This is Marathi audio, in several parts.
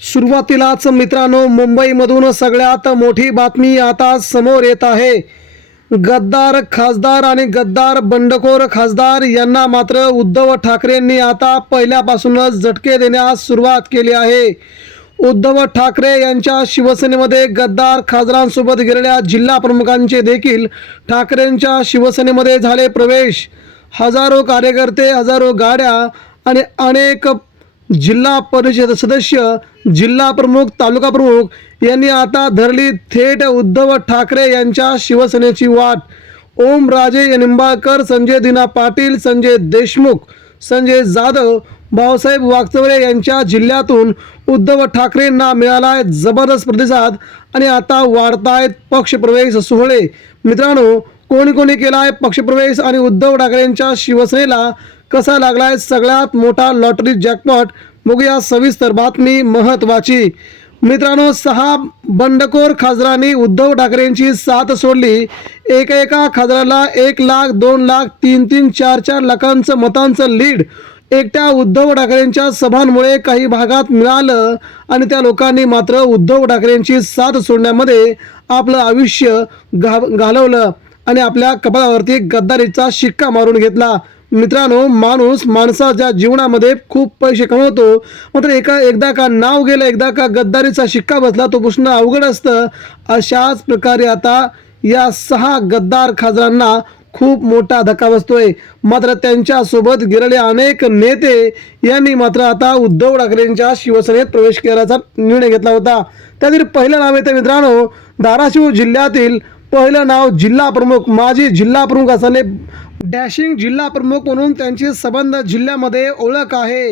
सुरुवातीलाच मित्रांनो, मुंबईमधून सगळ्यात मोठी बातमी आता समोर येत आहे। गद्दार खासदार आणि गद्दार बंडखोर खासदार यांना मात्र उद्धव ठाकरेंनी आता पहिल्यापासूनच झटके देण्यास सुरुवात केली आहे। उद्धव ठाकरे यांच्या शिवसेनेमध्ये गद्दार खासदारांसोबत गेलेल्या जिल्हा प्रमुखांचे देखील ठाकरेंच्या शिवसेनेमध्ये झाले प्रवेश। हजारो कार्यकर्ते, हजारो गाड्या आणि अनेक जिल्हा परिषद सदस्य, जिल्हा प्रमुख, तालुका प्रमुख यांनी आता धरली थेट उद्धव ठाकरे यांच्या शिवसेनेची वाट। ओमराजे निंबाळकर, संजय दिना पाटील, संजय देशमुख, संजय जाधव, भाऊसाहेब वागचौरे यांच्या जिल्ह्यातून उद्धव ठाकरेंना मिळाला जबरदस्त प्रतिसाद आणि आता वाढतायत पक्षप्रवेश सोहळे। मित्रांनो, कोणी कोणी केलाय पक्षप्रवेश आणि उद्धव ठाकरेंच्या शिवसेनेला कसा लागलाय सगळ्यात मोठा लॉटरी जॅकपॉट? बघूया सविस्तर बातमी महत्त्वाची। मित्रांनो, 6 बंडखोर खासदारांनी उद्धव ठाकरेंची साथ सोडली। एका खासदाराला 1 लाख, 2 लाख, 3-3, 4-4 लाखांचं मतांचं लीड एकट्या उद्धव ठाकरेंच्या सभांमुळे काही भागात मिळालं आणि त्या लोकांनी मात्र उद्धव ठाकरेंची साथ सोडण्यामध्ये आपलं आयुष्य घालवलं आणि आपल्या कपाळावरती गद्दारीचा शिक्का मारून घेतला। मित्रांनो, माणूस माणसाच्या जीवनामध्ये खूप पैसे कमवतो, मात्र एकदा का नाव गेलं, एकदा का गद्दारीचा शिक्का बसला तो पुसणं अवघड असतं। अशाच प्रकारे आता या 6 गद्दार खासदारांना खूप मोठा धक्का बसतोय। मात्र त्यांच्यासोबत गेलेले अनेक नेते यांनी मात्र आता उद्धव ठाकरेंच्या शिवसेनेत प्रवेश करायचा निर्णय घेतला होता। त्यातील पहिलं नाव येतं मित्रांनो, धाराशिव जिल्ह्यातील पहिलं नाव जिल्हा प्रमुख, माजी जिल्हा प्रमुख असणारे डॅशिंग जिल्हा प्रमुख म्हणून त्यांची संबंध जिल्ह्यामध्ये ओळख आहे।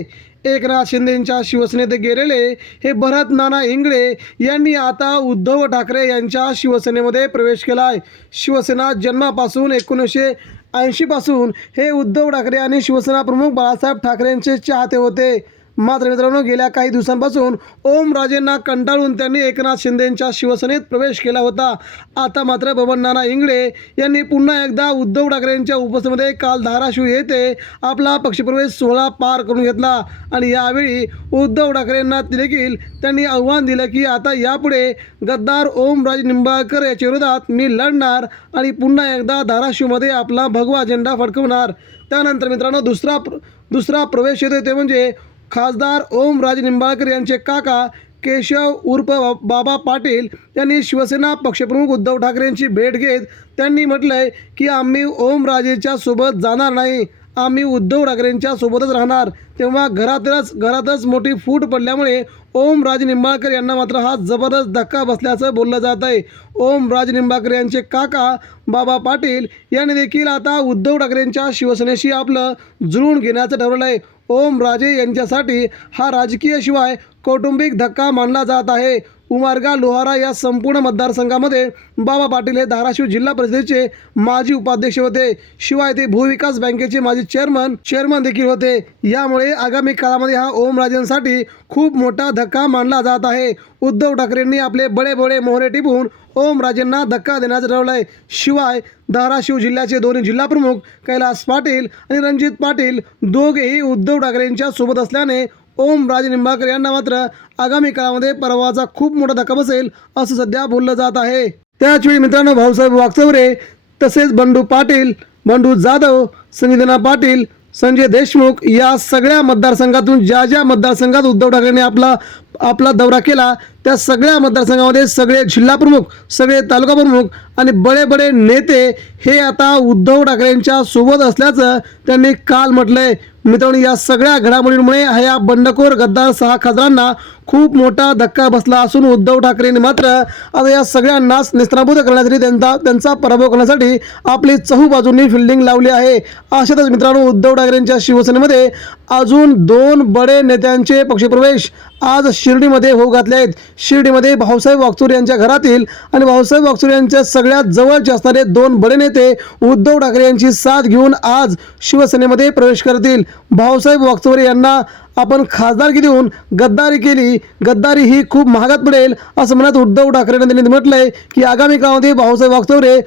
एकनाथ शिंदेंच्या शिवसेनेत गेलेले हे भरत नाना इंगळे यांनी आता उद्धव ठाकरे यांच्या शिवसेनेमध्ये प्रवेश केला आहे। शिवसेना जन्मापासून 1980 पासून हे उद्धव ठाकरे आणि शिवसेना प्रमुख बाळासाहेब ठाकरेंचे चाहते होते। मात्र मित्रांनो, गेल्या काही दिवसांपासून ओमराजेंना कंटाळून त्यांनी एकनाथ शिंदेंच्या शिवसेनेत प्रवेश केला होता। आता मात्र बबन नाना इंगळे यांनी पुन्हा एकदा उद्धव ठाकरेंच्या उपस्थितीमध्ये काल धाराशिव येथे आपला पक्षप्रवेश सोहळा पार करून घेतला आणि यावेळी उद्धव ठाकरेंना देखील त्यांनी आव्हान दिलं की आता यापुढे गद्दार ओमराजे निंबाळकर याच्या विरोधात मी लढणार आणि पुन्हा एकदा धाराशिवमध्ये आपला भगवा झेंडा फडकवणार। त्यानंतर मित्रांनो, दुसरा प्रवेश येतो ते म्हणजे खासदार ओमराजे निंबाळकर यांचे काका केशव उर्फ बाबा पाटील यांनी शिवसेना पक्षप्रमुख उद्धव ठाकरेंची भेट घेत त्यांनी म्हटलंय की आम्ही ओमराजेच्या सोबत जाणार नाही, आम्ही उद्धव ठाकरेंच्या सोबतच राहणार। तेव्हा घरातच मोठी फूट पडल्यामुळे ओमराजे निंबाळकर यांना मात्र हा जबरदस्त धक्का बसल्याचं बोललं जात आहे। ओमराजे निंबाळकर यांचे काका बाबा पाटील यांनी देखील आता उद्धव ठाकरेंच्या शिवसेनेशी आपलं जुळवून घेण्याचं ठरवलं आहे। ओमराजे यांच्यासाठी हा राजकीय शिवाय कौटुंबिक धक्का मानला जात आहे। उमरगा लोहारा या संपूर्ण मतदारसंघामध्ये बाबा पाटील हे धाराशिव जिल्हा परिषदेचे माजी उपाध्यक्ष होते, शिवाय ते भूविकास बँकेचे माजी चेअरमन देखील होते। यामुळे आगामी काळामध्ये हा ओमराजेंसाठी खूप मोठा धक्का मानला जात आहे। उद्धव ठाकरेंनी आपले बडे मोहरे टिपून ओमराजेंना धक्का देण्याचं ठरवलंय। शिवाय धाराशिव जिल्ह्याचे दोन्ही जिल्हा प्रमुख कैलास पाटील आणि रणजित पाटील दोघेही उद्धव ठाकरेंच्या सोबत असल्याने ओमराजे निंबाळकर यांना मात्र आगामी काळामध्ये पराभवाचा खूप मोठा धक्का बसेल असं सध्या बोललं जात आहे। त्याचवेळी मित्रांनो, भाऊसाहेब वागचौरे तसेच बंडू पाटील, बंडू जाधव, संजय दिना पाटील, संजय देशमुख या सगळ्या मतदारसंघातून ज्या मतदारसंघात उद्धव ठाकरेंनी आपला दौरा केला त्या सगळ्या मतदारसंघामध्ये सगळे जिल्हा प्रमुख, सगळे तालुका प्रमुख आणि बडे नेते हे आता उद्धव ठाकरेंच्या सोबत असल्याचं त्यांनी काल म्हटलंय। मित्रांनो, या सगळ्या घडामोडींमुळे ह्या बंडखोर गद्दार 6 खासदारांना खूप मोठा धक्का बसला असून उद्धव ठाकरेंनी मात्र आता या सगळ्यांनाच नेस्तनाबूत करण्यासाठी त्यांचा पराभव करण्यासाठी आपली चहूबाजूंनी फिल्डिंग लावली आहे। अशातच मित्रांनो, उद्धव ठाकरेंच्या शिवसेनेमध्ये अजून 2 बडे नेत्यांचे पक्षप्रवेश आज शिर्डीमध्ये होऊ घातले आहेत। शिर्डीमध्ये भाऊसाहेब वागचौरे यांच्या घरातील आणि भाऊसाहेब वागचौरे यांच्या सगळ्यात जवळचे असणारे 2 बडे नेते उद्धव ठाकरे यांची साथ घेऊन आज शिवसेनेमध्ये प्रवेश करतील। भाऊसाहेब वागचौरे यांना आपण खासदारकी देऊन गद्दारी केली, गद्दारी ही खूप महागात पडेल असं म्हणत उद्धव ठाकरेंनी म्हटलंय की आगामी काळामध्ये भाऊसाहेब वागचौरे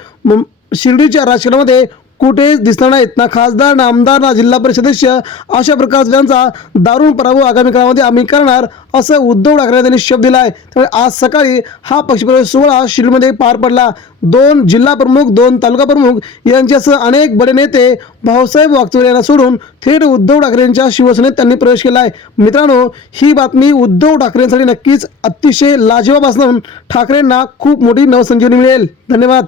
शिर्डीच्या राजकारणामध्ये कुठेच दिसणार नाहीत. ना खासदार, ना आमदार, ना जिल्हा परिषद सदस्य अशा प्रकारचा त्यांचा दारुण पराभव आगामी काळामध्ये आम्ही करणार असं उद्धव ठाकरे यांनी शब्द दिला आहे. त्यामुळे आज सकाळी हा पक्षप्रवेश सोहळा शिरूरमध्ये पार पडला. 2 जिल्हा प्रमुख, 2 तालुका प्रमुख यांच्यासह अनेक बडे नेते भाऊसाहेब वागचौरे यांना सोडून थेट उद्धव ठाकरे यांच्या शिवसेनेत त्यांनी प्रवेश केला आहे. मित्रांनो, ही बातमी उद्धव ठाकरेंसाठी नक्कीच अतिशय लाजवाब असून ठाकरेंना खूप मोठी नवसंजीवनी मिळेल. धन्यवाद.